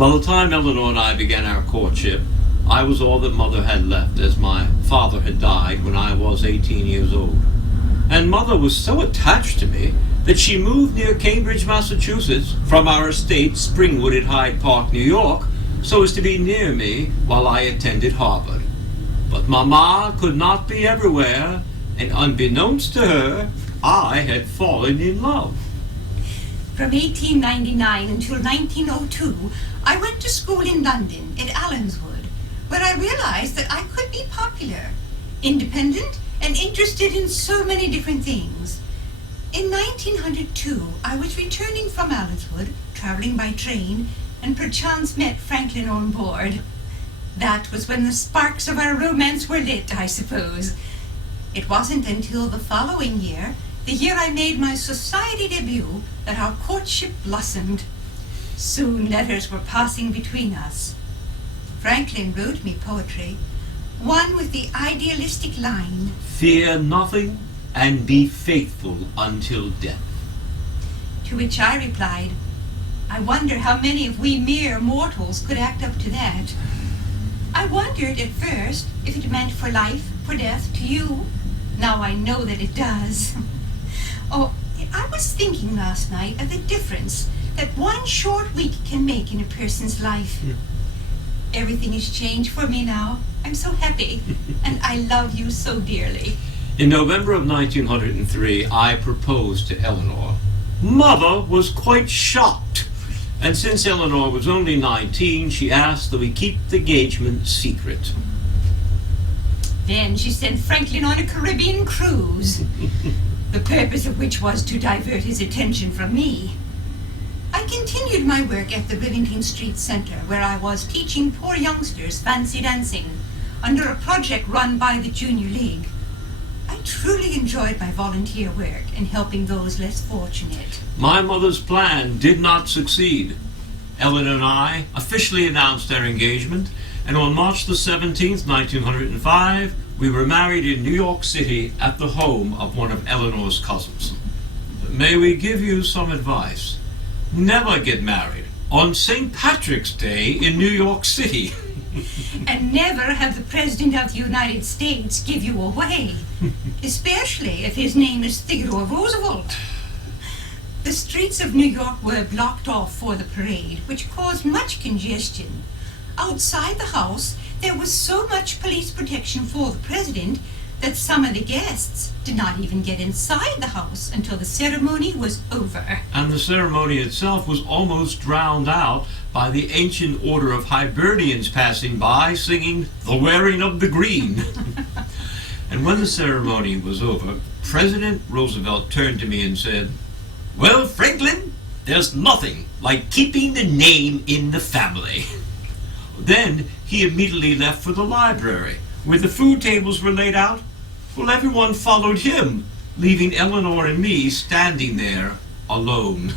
By the time Eleanor and I began our courtship, I was all that Mother had left, as my father had died when I was 18 years old. And Mother was so attached to me that she moved near Cambridge, Massachusetts, from our estate, Springwood at Hyde Park, New York, so as to be near me while I attended Harvard. But Mama could not be everywhere, and unbeknownst to her, I had fallen in love. From 1899 until 1902, I went to school in London at Allenswood, where I realized that I could be popular, independent, and interested in so many different things. In 1902, I was returning from Allenswood, traveling by train, and perchance met Franklin on board. That was when the sparks of our romance were lit, I suppose. It wasn't until the following year, the year I made my society debut, that our courtship blossomed. Soon letters were passing between us. Franklin wrote me poetry, one with the idealistic line, "Fear nothing and be faithful until death." To which I replied, I wonder how many of we mere mortals could act up to that. I wondered at first if it meant for life, for death to you. Now I know that it does. Oh, I was thinking last night of the difference that one short week can make in a person's life. Everything has changed for me now. I'm so happy, and I love you so dearly. In November of 1903, I proposed to Eleanor. Mother was quite shocked, and since Eleanor was only 19, she asked that we keep the engagement secret. Then she sent Franklin on a Caribbean cruise, the purpose of which was to divert his attention from me. I continued my work at the Rivington Street Center, where I was teaching poor youngsters fancy dancing under a project run by the Junior League. I truly enjoyed my volunteer work in helping those less fortunate. My mother's plan did not succeed. Eleanor and I officially announced our engagement, and on March the 17th, 1905, we were married in New York City at the home of one of Eleanor's cousins. May we give you some advice? Never get married on St. Patrick's Day in New York City. And never have the President of the United States give you away, especially if his name is Theodore Roosevelt. The streets of New York were blocked off for the parade, which caused much congestion. Outside the house, there was so much police protection for the president that some of the guests did not even get inside the house until the ceremony was over. And the ceremony itself was almost drowned out by the ancient order of Hibernians passing by singing "The Wearing of the Green." And when the ceremony was over, President Roosevelt turned to me and said, "Well, Franklin, there's nothing like keeping the name in the family." Then he immediately left for the library, where the food tables were laid out. Well, everyone followed him, leaving Eleanor and me standing there alone.